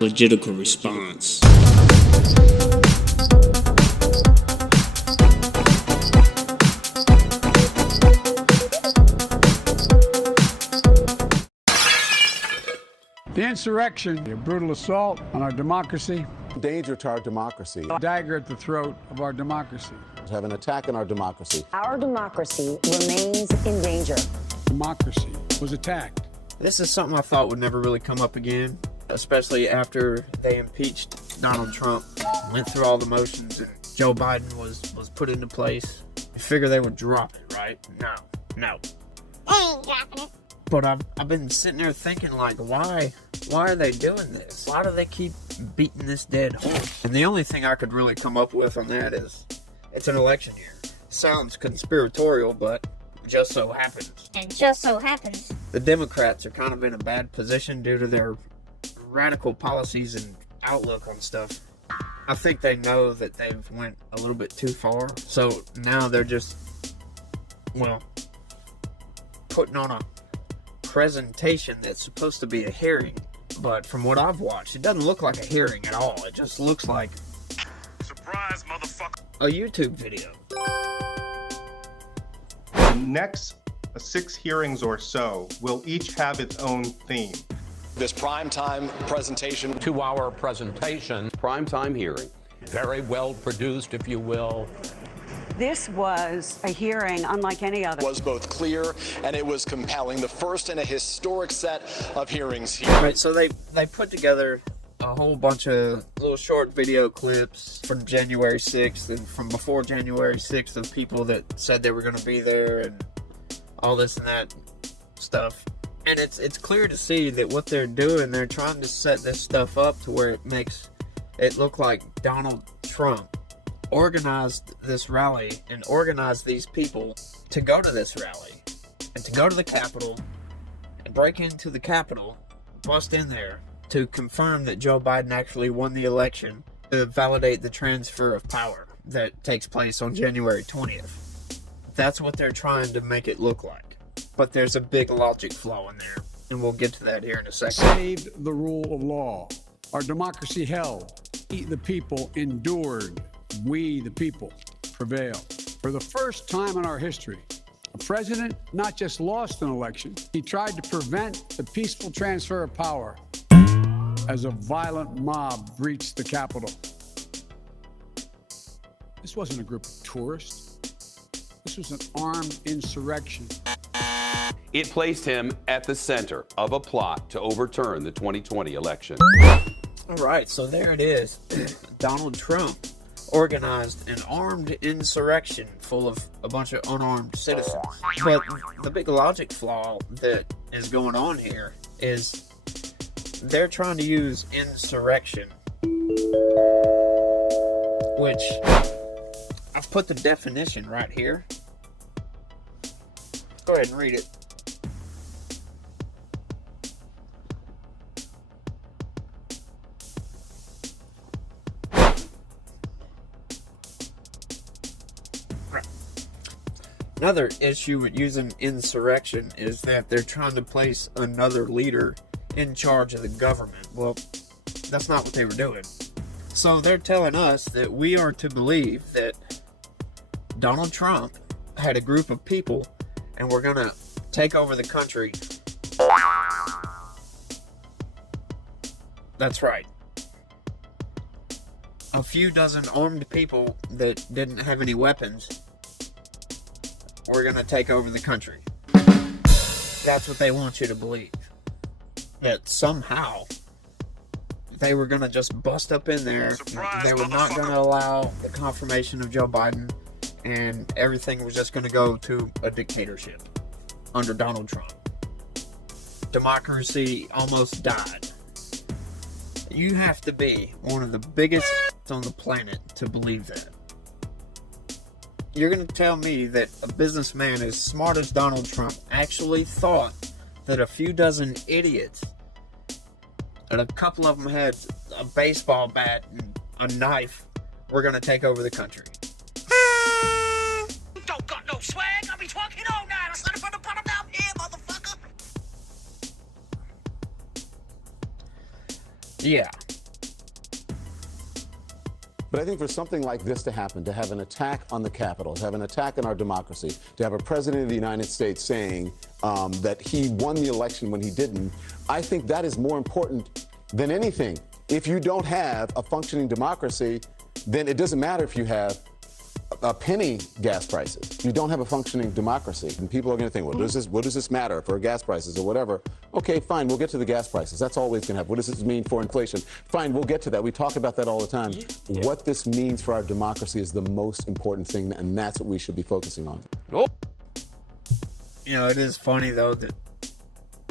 Logitical response. The insurrection, a brutal assault on our democracy, danger to our democracy, a dagger at the throat of our democracy. Have an attack on our democracy. Our democracy remains in danger. Democracy was attacked. This is something I thought would never really come up again, especially after they impeached Donald Trump, went through all the motions, and Joe Biden was put into place. You figure they would drop it, right? No. I ain't dropping it. But I've been sitting there thinking, like, why are they doing this? Why do they keep beating this dead horse? And the only thing I could really come up with on that is, it's an election year. Sounds conspiratorial, but just so happens. And just so happens. The Democrats are kind of in a bad position due to their radical policies and outlook on stuff. I think they know that they've went a little bit too far. So now they're just, putting on a presentation that's supposed to be a hearing, but from what I've watched, it doesn't look like a hearing at all. It just looks like surprise, motherfucker, a YouTube video. The next 6 hearings or so will each have its own theme. This primetime presentation, 2-hour presentation, primetime hearing, very well produced, if you will. This was a hearing unlike any other. Was both clear and it was compelling. The first in a historic set of hearings here. Right, so they put together a whole bunch of little short video clips from January 6th and from before January 6th of people that said they were going to be there and all this and that stuff. And it's clear to see that what they're doing, they're trying to set this stuff up to where it makes it look like Donald Trump organized this rally and organized these people to go to this rally and to go to the Capitol and break into the Capitol, bust in there to confirm that Joe Biden actually won the election, to validate the transfer of power that takes place on January 20th. That's what they're trying to make it look like. But there's a big logic flaw in there, and we'll get to that here in a second. Saved the rule of law. Our democracy held. The people endured. We, the people, prevailed. For the first time in our history, a president not just lost an election, he tried to prevent the peaceful transfer of power as a violent mob breached the Capitol. This wasn't a group of tourists. This was an armed insurrection. It placed him at the center of a plot to overturn the 2020 election. All right, so there it is. Donald Trump organized an armed insurrection full of a bunch of unarmed citizens. But the big logic flaw that is going on here is they're trying to use insurrection, which I've put the definition right here. Go ahead and read it. Another issue with using insurrection is that they're trying to place another leader in charge of the government. Well, that's not what they were doing. So they're telling us that we are to believe that Donald Trump had a group of people and we're going to take over the country. That's right. A few dozen armed people that didn't have any weapons, we're going to take over the country. That's what they want you to believe. That somehow they were going to just bust up in there. Surprise, they were not going to allow the confirmation of Joe Biden, and everything was just going to go to a dictatorship under Donald Trump. Democracy almost died. You have to be one of the biggest on the planet to believe that. You're going to tell me that a businessman as smart as Donald Trump actually thought that a few dozen idiots, and a couple of them had a baseball bat and a knife, were going to take over the country? Don't got no swag, I be talking all night. I started from the bottom down here, motherfucker. Yeah, But I think for something like this to happen, to have an attack on the Capitol, to have an attack on our democracy, to have a president of the United States saying that he won the election when he didn't, I think that is more important than anything. If you don't have a functioning democracy, then it doesn't matter if you have a penny gas prices. You don't have a functioning democracy. And people are going to think, well, what does this matter for gas prices or whatever? Okay, fine, we'll get to the gas prices. That's always going to happen. What does this mean for inflation? Fine, we'll get to that. We talk about that all the time. Yeah. What this means for our democracy is the most important thing, and that's what we should be focusing on. You know, it is funny, though, that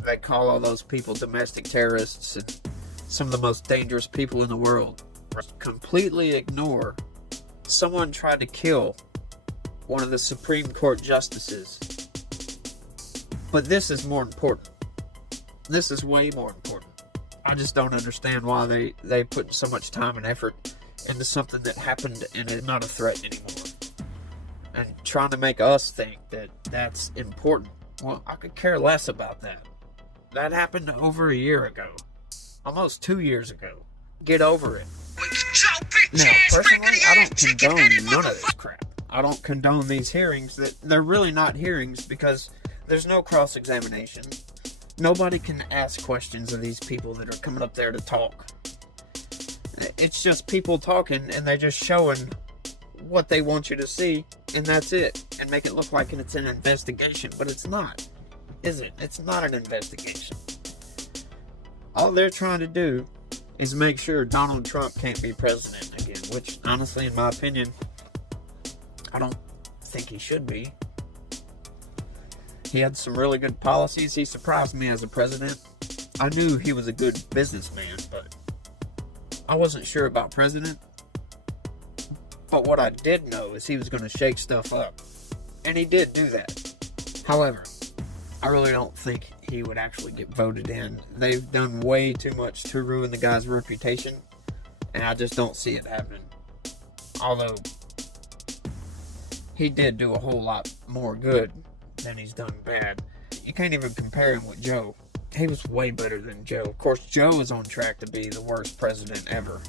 they call all those people domestic terrorists and some of the most dangerous people in the world. Completely ignore someone tried to kill one of the Supreme Court justices. But this is more important. This is way more important. I just don't understand why they put so much time and effort into something that happened and is not a threat anymore. And trying to make us think that that's important. Well, I could care less about that. That happened over a year ago. Almost 2 years ago. Get over it. Now, personally, I don't condone none of this crap. I don't condone these hearings. They're really not hearings because there's no cross-examination. Nobody can ask questions of these people that are coming up there to talk. It's just people talking, and they're just showing what they want you to see, and that's it. And make it look like it's an investigation, but it's not. Is it? It's not an investigation. All they're trying to do is make sure Donald Trump can't be president again, which, honestly, in my opinion, I don't think he should be. He had some really good policies. He surprised me as a president. I knew he was a good businessman, but I wasn't sure about president. But what I did know is he was going to shake stuff up. And he did do that. However, I really don't think he would actually get voted in. They've done way too much to ruin the guy's reputation, and I just don't see it happening. Although, he did do a whole lot more good than he's done bad. You can't even compare him with Joe. He was way better than Joe. Of course, Joe is on track to be the worst president ever.